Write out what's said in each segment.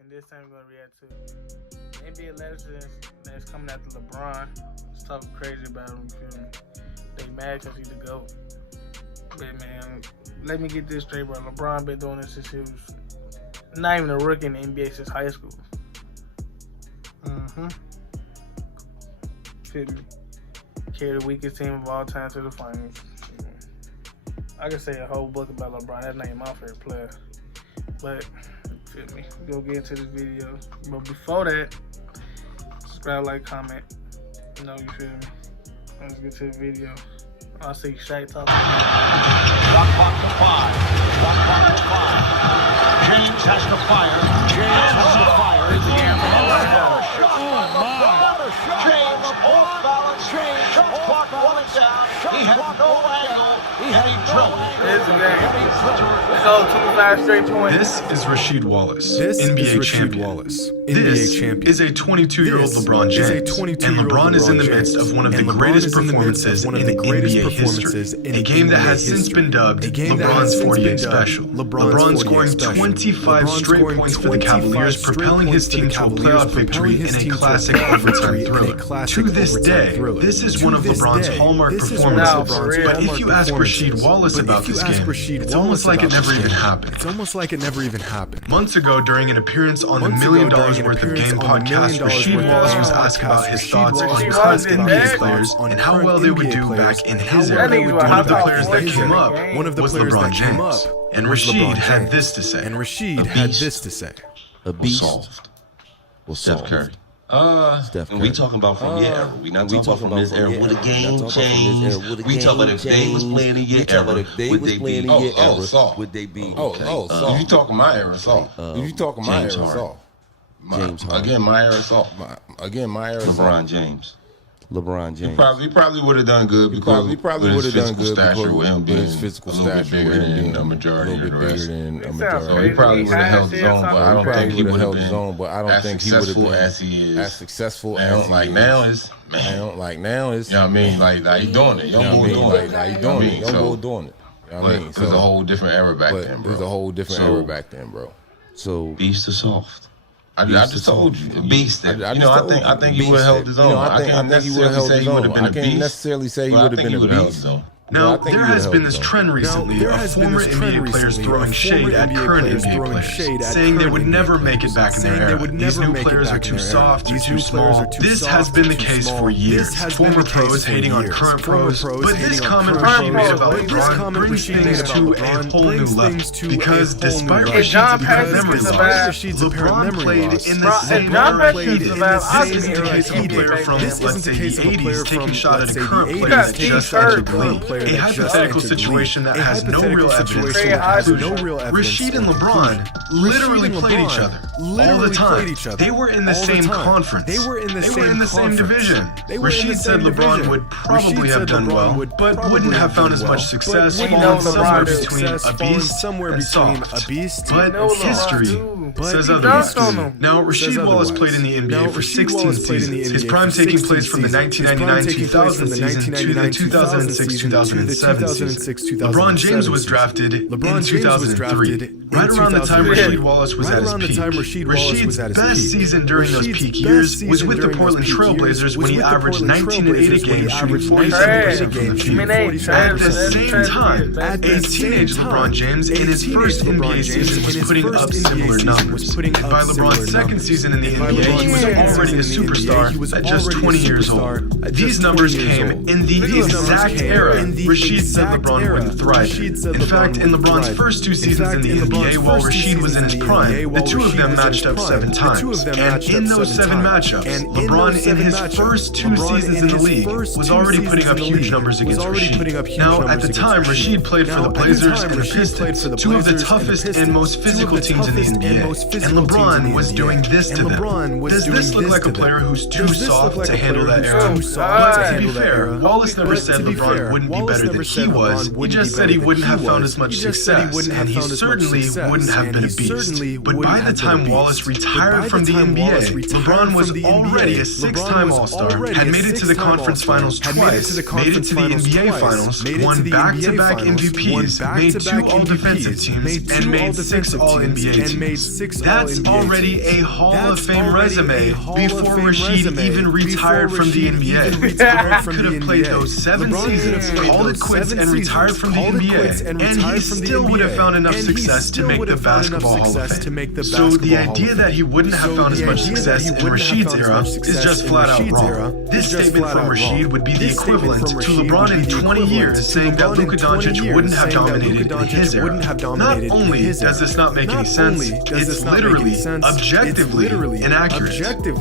And this time we're gonna react to NBA legends that's coming after LeBron. Let's talk crazy about him. You feel me? They mad because he's the GOAT. But man, let me get this straight, bro. LeBron been doing this since he was not even a rookie in the NBA since high school. Feel me? Carried the weakest team of all time to the finals. I could say a whole book about LeBron. That's not even my favorite player. But, feel me? Go get into this video. But before that, subscribe, like, comment. You know, you feel me? Let's get to the video. I see Shaq talking. Shot clock to 5. Shot clock to 5. James has to fire. James has to fire. James off balance. Shot clock running down. He had no angle. And he drilled it. It's a game. Let's go 25 straight points. This is Rasheed Wallace, This NBA is Rasheed champion. Wallace, This NBA champion. is a 22-year-old This LeBron is a James, 22-year-old and LeBron is in the LeBron midst James. of one of the And LeBron greatest is in the midst performances of one in of the greatest NBA performances history. in A game that NBA has since history. been dubbed A game that has LeBron's since 48 been dubbed special. LeBron's LeBron 48 scoring special. 25 LeBron straight scoring points for the 25 Cavaliers, straight propelling his points for team the to a Cavaliers, playoff victory propelling in his a team to a classic playoff overtime victory in a thriller. classic To this overtime day, thriller. this is To one of this LeBron's day, hallmark this is one of performances. LeBron's But if hallmark you ask Rasheed performances. Wallace But about if you this ask game, Rasheed it's Wallace almost like it about never this even game, happened. It's almost like it never even happened. Months ago, during an appearance on the $1 Months Million ago, during an Worth of appearance Game on the $1 podcast, Million Rasheed Worth of Wallace Game was asked podcast, about his Rasheed thoughts Wallace on was current asked about NBA his players thoughts on and how current well they would NBA do players back in and how his well era. they would do One of the back players in that his came era. up One of the was players LeBron that came up James. And was Rasheed LeBron had James. this to say. And Rasheed A had beast. this to say. A beast. Solved. Well, Steph solved. Curry. Steph And we Curry. talking about from your era. We not We talking from this era. Would the game Not talking about from this era. change? Would the We game talking about if they was change? playing in your We talking about era. if they Would was they playing be? in your Oh, era. Saul. Would they be? Saul. If You talking my era, Saul. If you talking my James era, Harden. Saul. James Harden. Again, my era, Saul. Again, my era, Saul. LeBron James. LeBron James. He probably would have done good because he probably with would his have done physical good stature, with him being his physical a little bit stature, bigger with him than being a majority a of little the bit rest. bigger than a Sounds majority. So he probably would have held his own, but I don't think he would have his been own, as successful as he is. as successful Man, as he like is. now is Man, like now is. You know what I mean? Like he doing it. You Young know what I boy mean? doing Like, it. like he doing it. Young So- boy doing it. You know what I mean? But it was a whole different era back then, It bro. was a whole different So- era back then, bro. So Beast or soft? I Beast just or told soft? you. Beast. I You just know, I told think you. I think he would have held his own. You know, I can't think he would have necessarily held say his he would own. have been I a can't beast. necessarily say he but I would have think been he a would have held beast. his own. Now, I think there he has would've been held this his own. trend recently there of has been former this trend NBA players recently throwing of shade former at NBA current players NBA throwing players, shade at saying they current would NBA never players, make it back in their saying they era. would These never new make it players are back in too their era. soft or These too new players small. are too This soft has or been the too case small. for This years. has been Former the case pros for hating on years. current Former pros, pros but hating this on comment current Rasheed pros. made about But this LeBron comment brings Rasheed made things about to a LeBron whole new brings level. things to a Because whole new despite level. John Rasheed's apparent Patrick memory is loss, about- Rasheed's apparent LeBron memory played loss. in Bro, the and same John era Patrick he is did. about This opposite isn't the era case of a he player did from, back This then. let's isn't say, the case the of a player 80s taking from, shot let's at say, a the current 80s player got that Steve just Kerr, entered the bro. league. player A that just hypothetical entered the situation league. that has no real evidence Trey for Hodges. conclusion. No real evidence Rasheed and for LeBron literally Rasheed and played each LeBron other all literally the time. played each other They were in the all the same time. conference. They were in the same same conference. division. They were in Rasheed the said same LeBron division. would probably Rasheed have said done LeBron well, would but probably wouldn't have found done as well, much but success, wouldn't falling have somewhere found between success, a falling beast somewhere and between soft. a beast But know LeBron history too. But says he otherwise. dunked on him. Now, Says Rasheed Wallace otherwise. played in the NBA Now, for Rasheed 16 Wallace played in the seasons. His NBA prime for taking 16 place from the seasons. His prime taking place 1999-2000 from the season to the 2006-2007 season. 2006-2007 LeBron James was season. drafted LeBron in James was 2003, drafted right in around the time 2003. Rasheed Wallace was Right at his around the peak. time Rasheed Wallace was at his Rasheed's best peak. season during those Rasheed's peak best years was season with the during those Portland peak Trail years Blazers was when he with the averaged Portland 19 and 8 a Trailblazers when game, he shooting averaged 47% 19 from the a field. game, At the 47% same time, At the a same teenage time, LeBron James in his first NBA season was putting up similar numbers. And by LeBron's second season in the NBA, he was already a superstar at just 20 years old. These numbers came in the exact era Rasheed said LeBron wouldn't thrive in. In fact, in LeBron's first two seasons in the NBA, while Rasheed was in his prime, the two of them matched up 7 times. And in those 7 matchups, LeBron in his first 2 seasons in the league was already putting up huge numbers against Rasheed. Now, at the time, Rasheed played for the Blazers and the Pistons, 2 of the toughest and most physical teams in the NBA. And LeBron was doing this to them. Does this look like a player who's too soft to handle that era? But to be fair, Wallace never said LeBron wouldn't be better than he was. He just said he wouldn't have found as much success, and he certainly wouldn't have been a beast. But by the time Wallace retired from the NBA, LeBron was already a six-time All-Star, had made it to the conference finals twice, made it to the NBA finals, won back-to-back MVPs, made 2 All-Defensive teams, and made 6 All-NBA teams. That's already a Hall of Fame resume before Rashid even retired from the NBA. He could have played those 7 seasons, called it quits, and retired from the NBA, and he still would have found enough success to make the Basketball Hall of Fame. So the idea that he wouldn't have found as much success in Rashid's era is just flat out wrong. This statement from Rashid would be the equivalent to LeBron in 20 years saying that Luka Doncic wouldn't have dominated in his era. Not only does this not make any sense, it's literally, objectively inaccurate.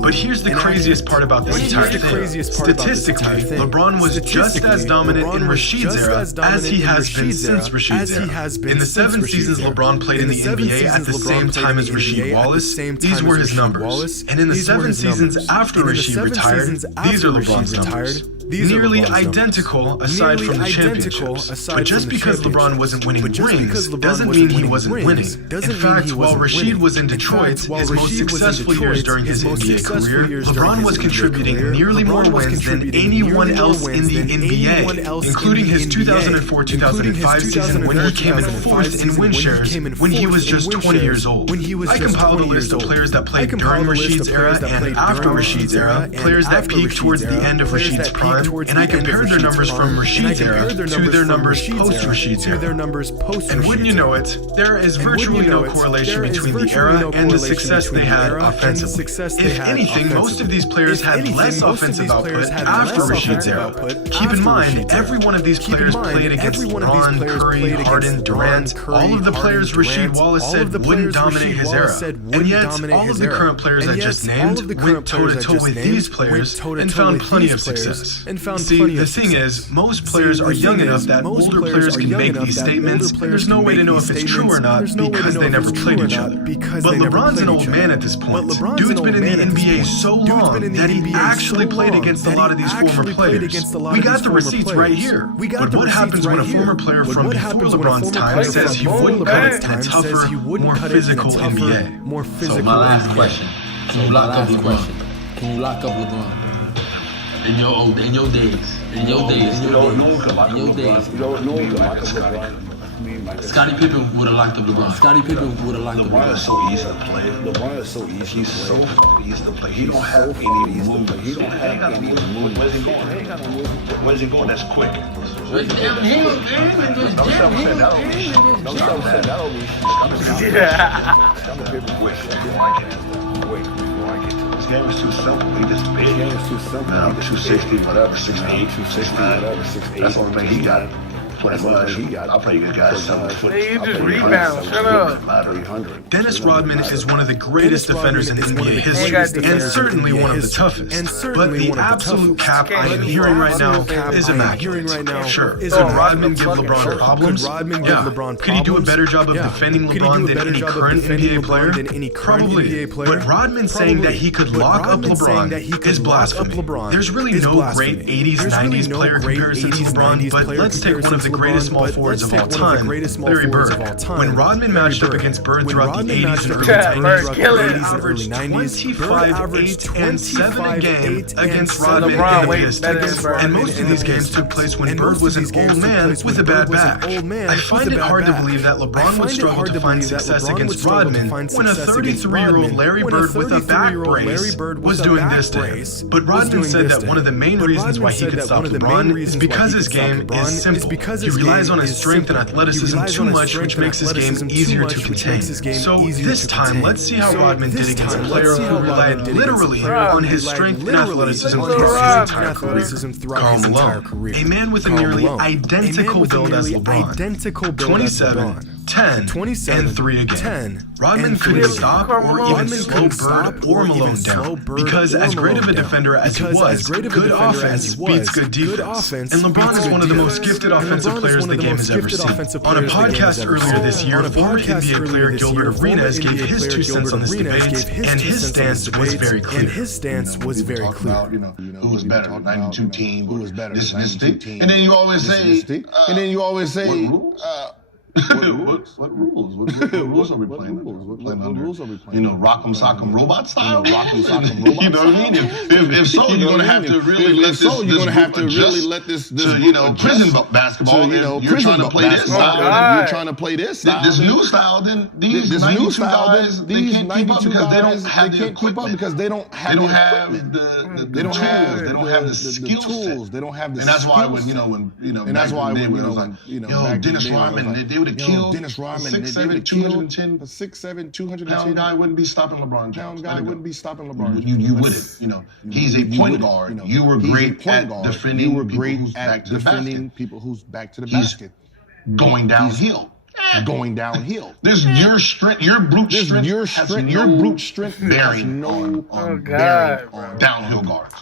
But here's the craziest part about this entire thing. Statistically, LeBron was just as dominant in Rashid's era as he has been since Rashid's era. In the 7 seasons LeBron played in the NBA at the same time as Rasheed Wallace, these were his numbers. And in the 7 seasons after Rasheed retired, these are LeBron's numbers. Nearly identical aside from the championships. But just because LeBron wasn't winning rings doesn't mean he wasn't winning. In fact, while Rasheed was in Detroit, his most successful years during his NBA career, LeBron was contributing nearly more wins than anyone else in the NBA, including his 2004-2005 season when he came in 4th in win shares when he was just 20 years old. I compiled a list of players that played during Rashid's era and after Rashid's era, players that peaked towards the end of Rashid's prime, and I compared their numbers from Rashid's era to their numbers post-Rashid's era. And wouldn't you know it, there is virtually no correlation between the era and the success they had offensively. If anything, most of these players had less offensive output after Rashid's era. Keep in mind, every one of these players played against LeBron, Curry, Harden, Durant, all of the players Rasheed Wallace said wouldn't dominate his era. And yet, all of the current players I just named went toe-to-toe with these players and found plenty of success. See, the thing is, most players are young enough that older players can make these statements, and there's no way to know if it's true or not because they never played each other. But LeBron's an old man at this point. Dude's been in the NBA so long that he actually played against a lot of these former players. We got the receipts right here. But what happens when a former player from before LeBron's time says he wouldn't cut it in a tougher, more physical NBA? So my last question. Can you lock up LeBron? Can you lock up LeBron? In your days. You don't know Scottie Pippen would have locked up LeBron. LeBron is so easy to play. He's so easy to play. He don't have any movement. He ain't got no movement. Where's he going? Where's he going? That's quick. Right downhill, man. Just downhill. This game is too simple. He just big. Now, 260, whatever, 6'8", 269, 6'8". That's the only thing he got. I'll play you guys 7 foot. Hey, you just rebound. Shut up. Dennis Rodman is one of the greatest defenders in NBA history, and certainly one of the toughest. But the absolute cap I am hearing right now is immaculate. Sure, could Rodman give LeBron problems? Yeah. Could he do a better job of defending LeBron than any current NBA player? Probably. But Rodman saying that he could lock up LeBron is blasphemy. There's really no great 80s, 90s player comparison to LeBron, but let's take one of the greatest small forwards of all time, Larry Bird. When Rodman matched up against Bird throughout the 80s and early 90s, averaged 25, 8, and 7 a game against Rodman in the Pistons. And most of these games took place when Bird was an old man with a bad back. I find it hard to believe that LeBron would struggle to find success against Rodman when a 33-year-old Larry Bird with a back brace was doing this to him. But Rodman said that one of the main reasons why he could stop LeBron is because his game is simple. He relies on his strength and athleticism too much, which makes his game easier to contain. So this time, let's see how Rodman did against a player who relied literally on his strength and athleticism throughout his entire career. Karl Malone, a man with a nearly identical build as LeBron. 27, and 3 again. Rodman couldn't stop or even slow Bird or Malone down because as great of a defender as he was, good offense beats good defense. And LeBron is one of the most gifted offensive players the game has ever seen. On a podcast earlier this year, former NBA player Gilbert Arenas gave his 2 cents on this debate, and his stance was very clear. About, who was better, 92 team, who was better, this and this thing. And then you always say, what rules? What rules are we playing under? Rock'em sock'em robot style? Rock'em sock'em robot style? You know what I mean? If so, you're going to have to really let this group prison basketball. You're trying to play this style. You're trying to play this style. This new style, then these 92 guys, they can't keep up because they don't have the equipment. They don't have the skill set. They don't have the and that's why when Dennis Rodman, they would have killed Dennis Rodman. 6'7", 210 pound guy wouldn't be stopping LeBron James. You wouldn't. He's a point guard. You were great at defending people who's back to the basket. He's going downhill. There's your strength, your brute strength bearing on downhill guards.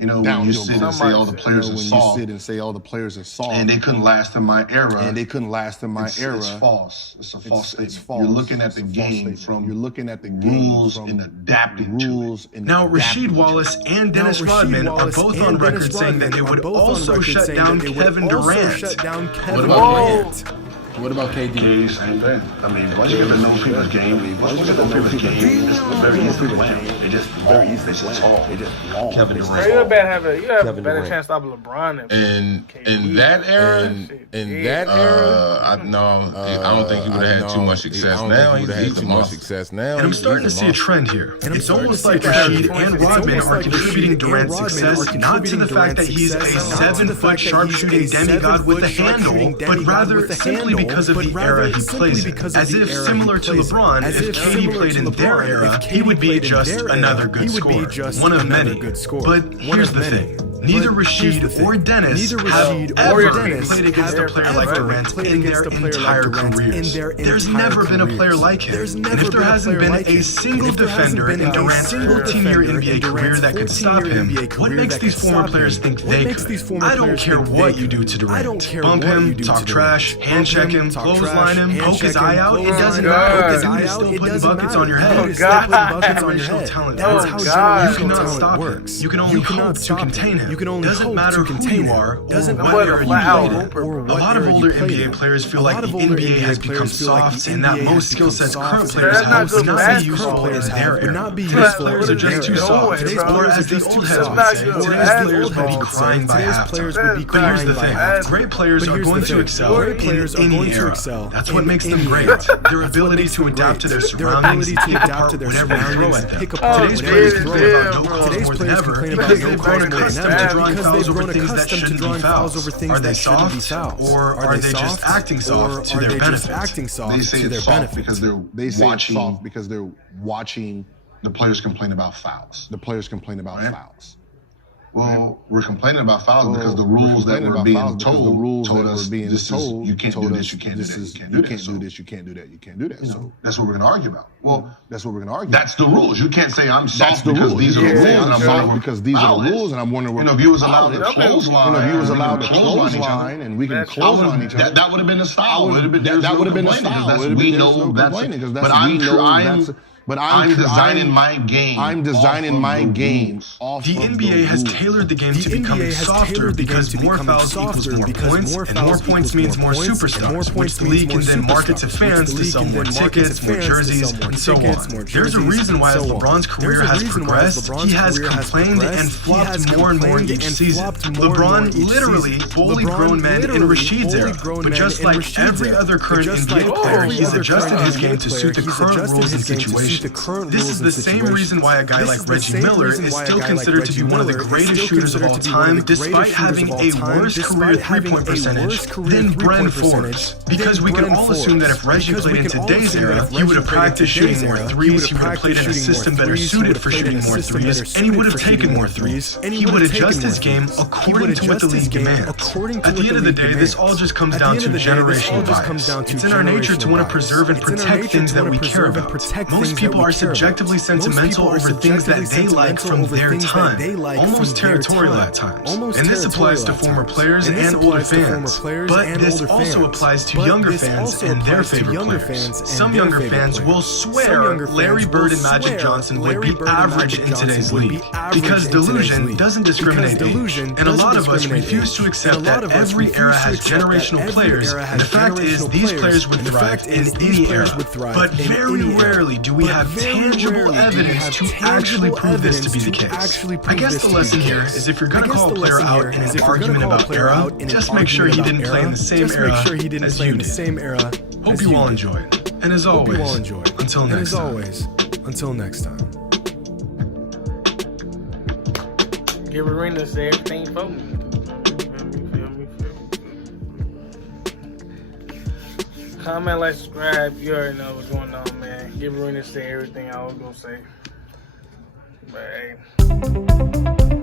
When you sit and say all the players are soft, and they couldn't last in my era. It's false. It's a false statement. You're looking at the game from rules and adapting to it. Now, Rasheed Wallace and Dennis Rodman are both on record saying that they would also shut down Kevin Durant. What about KD? Same thing. I mean, once you get to know people's game, it's very easy to win. They just very easy. They just tall. They just long. Kevin Durant. You have a better chance to stop LeBron than in that era. I don't think he would have had too much success now. He's the most success now. And I'm starting to see a trend here. It's almost like Rasheed and Rodman are contributing Durant's success not to the fact that he's a 7-foot sharpshooting demigod with a handle, but rather simply because of the era he plays in. As if, similar to LeBron, if KD played in their era, he would be just another good scorer, one of many. But here's the thing. Neither Rasheed or Dennis have ever played against a player like Durant in their entire careers. There's never been a player like him. And if there hasn't been a single defender in Durant's 14-year NBA career that could stop him, what makes these former players think they could? I don't care what you do to Durant. Bump him, talk trash, hand check him, clothesline him, poke his eye out. It doesn't matter. The dude is still putting buckets on your head. Generational talent. That's how you cannot stop him. You can only hope to contain him. Doesn't matter who you are or what era you played in. A lot of older NBA players feel like the NBA has become soft and that most skill sets current players have would not be useful in their era. Today's players are just too soft. Or as the old heads would say, today's players would be crying by halftime. But here's the thing. Great players are going to excel in any era. That's what makes them great. Their ability to adapt to their surroundings and pick apart whatever you throw at them. Today's players complain about no calls more than ever because they've grown accustomed to drawing fouls over things that shouldn't be fouls. Are they soft, or are they just acting soft to their benefit? They say it's soft because they're watching the players complain about fouls. Well, we're complaining about fouls because the rules that we're being told us you can't do this, you can't do that, you can't do that, you can't do that. So that's what we're going to argue about. Well, that's the rules. You can't say I'm soft because these are the rules and I'm wondering because these are the rules and I'm wondering what. If you was allowed to clothesline, and we can clothesline each other. That would have been the style. That would have been the style. We know that's. But I'm designing my game. The NBA has tailored the game to becoming softer because more fouls equals more points, and more points means more superstars, which the league can then market to fans to sell more tickets, more jerseys, and so on. There's a reason why as LeBron's career has progressed, he has complained and flopped more and more each season. LeBron literally bullied grown men in Rasheed's era, but just like every other current NBA player, he's adjusted his game to suit the current rules and situations. This is the same reason why a guy like Reggie Miller is still considered to be one of the greatest shooters of all time, despite having a worse career three-point percentage than Bryn Forbes. Because we can all assume that if Reggie played in today's era, he would have practiced shooting more threes, he would have played in a system better suited for shooting more threes, and he would have taken more threes. He would adjust his game according to what the league demands. At the end of the day, this all just comes down to generational bias. It's in our nature to want to preserve and protect things that we care about. Most people are subjectively sentimental over things that they like from their time, almost territorial at times. And this applies to former players and older fans. But this also applies to younger fans and their favorite players. Some younger fans will swear Larry Bird and Magic Johnson would be average in today's league, because delusion doesn't discriminate age. And a lot of us refuse to accept that every era has generational players, and the fact is these players would thrive in any era. But very rarely do we have tangible evidence to actually prove this to be the case. I guess the lesson here is if you're going to call a player out in an argument about era, just make sure he didn't play in the same era as you did. Hope you all enjoyed. And as always, until next time. Give Arena say everything for me. Comment, like, subscribe. You already know what's going on, man. Give Arena say everything I was gonna say. But hey.